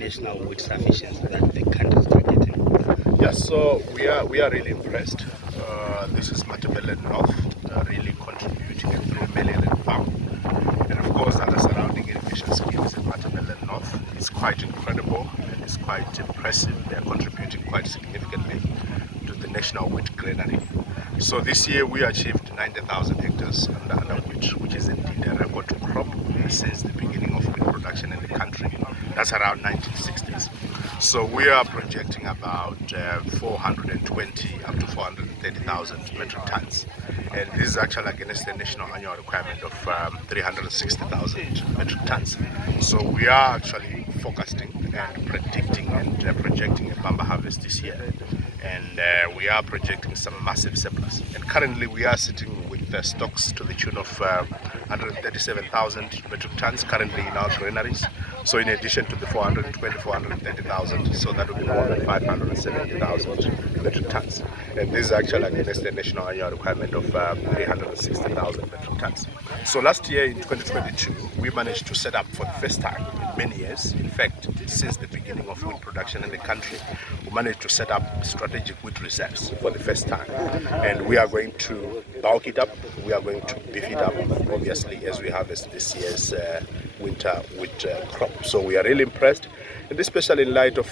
national wheat sufficiency that the country is targeting? Yes, so we are really impressed. This is Matabele North really contributing at 3 million in farm. And of course, other surrounding irrigation schemes in Matabele North is quite incredible and it's quite impressive. They are contributing quite significantly to the national wheat granary. So this year we achieved 90,000 hectares under wheat, which is indeed a record crop since the beginning of wheat production in the country. That's around 1960s. So we are projecting about 420 up to 430,000 metric tons. And this is actually against the national annual requirement of 360,000 metric tons. So we are actually forecasting and predicting and projecting a bumper harvest this year. And we are projecting some massive surplus. And currently we are sitting with stocks to the tune of 137,000 metric tons currently in our granaries. So in addition to the 420, 430,000, so that will be more than 570,000 metric tons. And this is actually against the national annual requirement of 360,000 metric tons. So last year in 2022, we managed to set up for the first time in many years, in fact, since the beginning of wheat production in the country, we managed to set up strategic wheat reserves for the first time. And we are going to bulk it up, we are going to beef it up, obviously, as we harvest this year's winter wheat crop. So we are really impressed, and especially in light of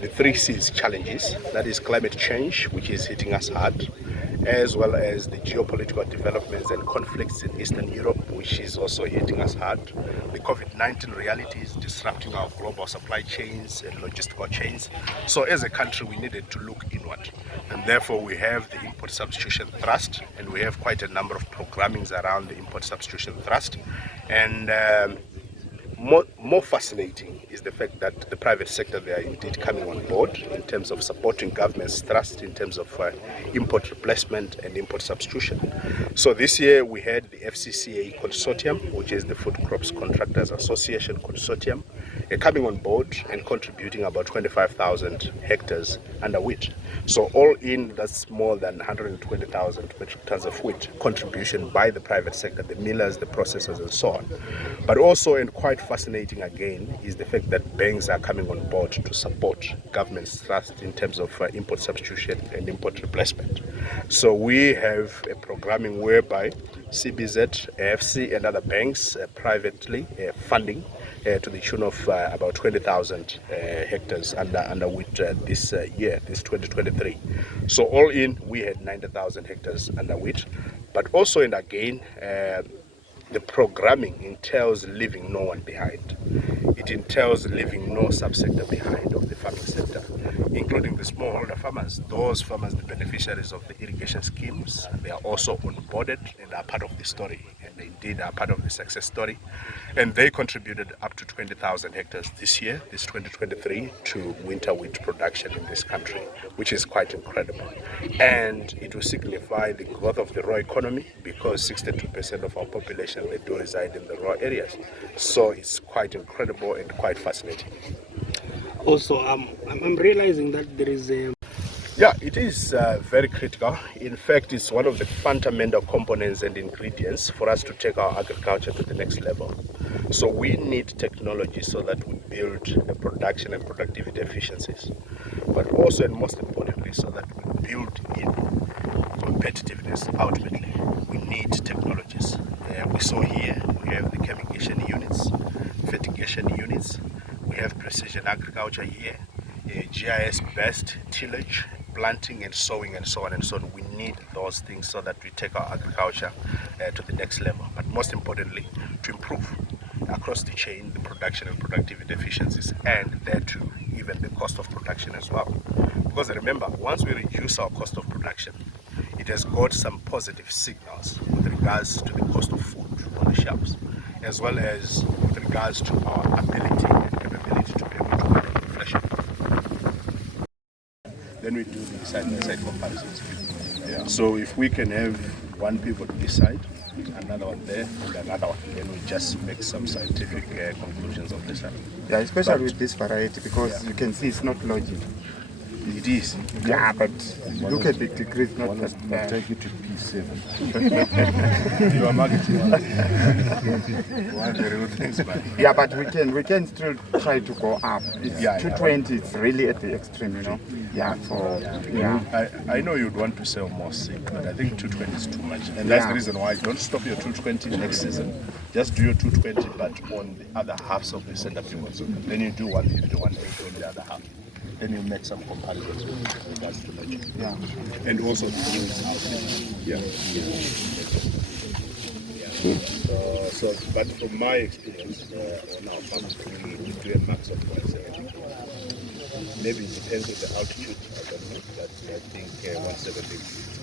the 3 C's challenges, that is climate change, which is hitting us hard, as well as the geopolitical developments and conflicts in Eastern Europe, which is also hitting us hard. The COVID-19 realities disrupting our global supply chains and logistical chains. So as a country, we needed to look inward. And therefore, we have the import substitution thrust, and we have quite a number of programmings around the import substitution thrust. And more fascinating is the fact that the private sector, they are indeed coming on board in terms of supporting government's thrust in terms of import replacement and import substitution. So this year we had the FCCA consortium, which is the Food Crops Contractors Association consortium, coming on board and contributing about 25,000 hectares under wheat. So all in, that's more than 120,000 metric tons of wheat contribution by the private sector, the millers, the processors, and so on. But also, and quite fascinating again, is the fact that banks are coming on board to support government's thrust in terms of import substitution and import replacement. So we have a programming whereby CBZ, AFC, and other banks privately funding to the tune of about 20,000 hectares under wheat this year, this 2023. So all in, we had 90,000 hectares under wheat. But also, and again, the programming entails leaving no one behind. It entails leaving no subsector behind of the farming sector, including the smallholder farmers. Those farmers, the beneficiaries of the irrigation schemes, they are also onboarded and are part of the story, and they indeed are part of the success story. And they contributed up to 20,000 hectares this year, this 2023, to winter wheat production in this country, which is quite incredible. And it will signify the growth of the raw economy, because 62% of our population, they do reside in the raw areas. So it's quite incredible and quite fascinating. Also, I'm realizing that there is a... Yeah, it is very critical. In fact, it's one of the fundamental components and ingredients for us to take our agriculture to the next level. So we need technology so that we build the production and productivity efficiencies, but also, and most importantly, so that we build in competitiveness. Ultimately, we need technologies. We saw here, we have the chemigation units, fertigation units, we have precision agriculture here, GIS-based tillage, planting and sowing and so on and so on. We need those things so that we take our agriculture to the next level, but most importantly, to improve across the chain the production and productivity efficiencies, and there too even the cost of production as well. Because remember, once we reduce our cost of production, it has got some positive signals with regards to the cost of food on the shelves, as well as with regards to our ability and capability to be able to manage inflation. Then we do the side-by-side comparisons. Yeah. So if we can have one pivot this side, another one there, and another one, then we just make some scientific conclusions of this. Yeah, especially with this variety, because you can see it's not lodging. It is. Yeah, but look at the decrease, not that bad. Take it to P7. You are marketing. One very good things, but Yeah, but we can still try to go up. It's Yeah, 220. It's really at the extreme, you know. Yeah, for yeah. I know you'd want to sell more seed, but I think 220 is too much. And that's the reason why don't stop your 220 next season. Just do your 220, but on the other halves of the center pivot. So then you do 150, 180 on the other half. Then you make some comparisons with regards to that. Yeah. And also the yields out there. Yeah. So, but from my experience on our farm, we do a max of 170. Maybe it depends on the altitude. I don't know, but I think 170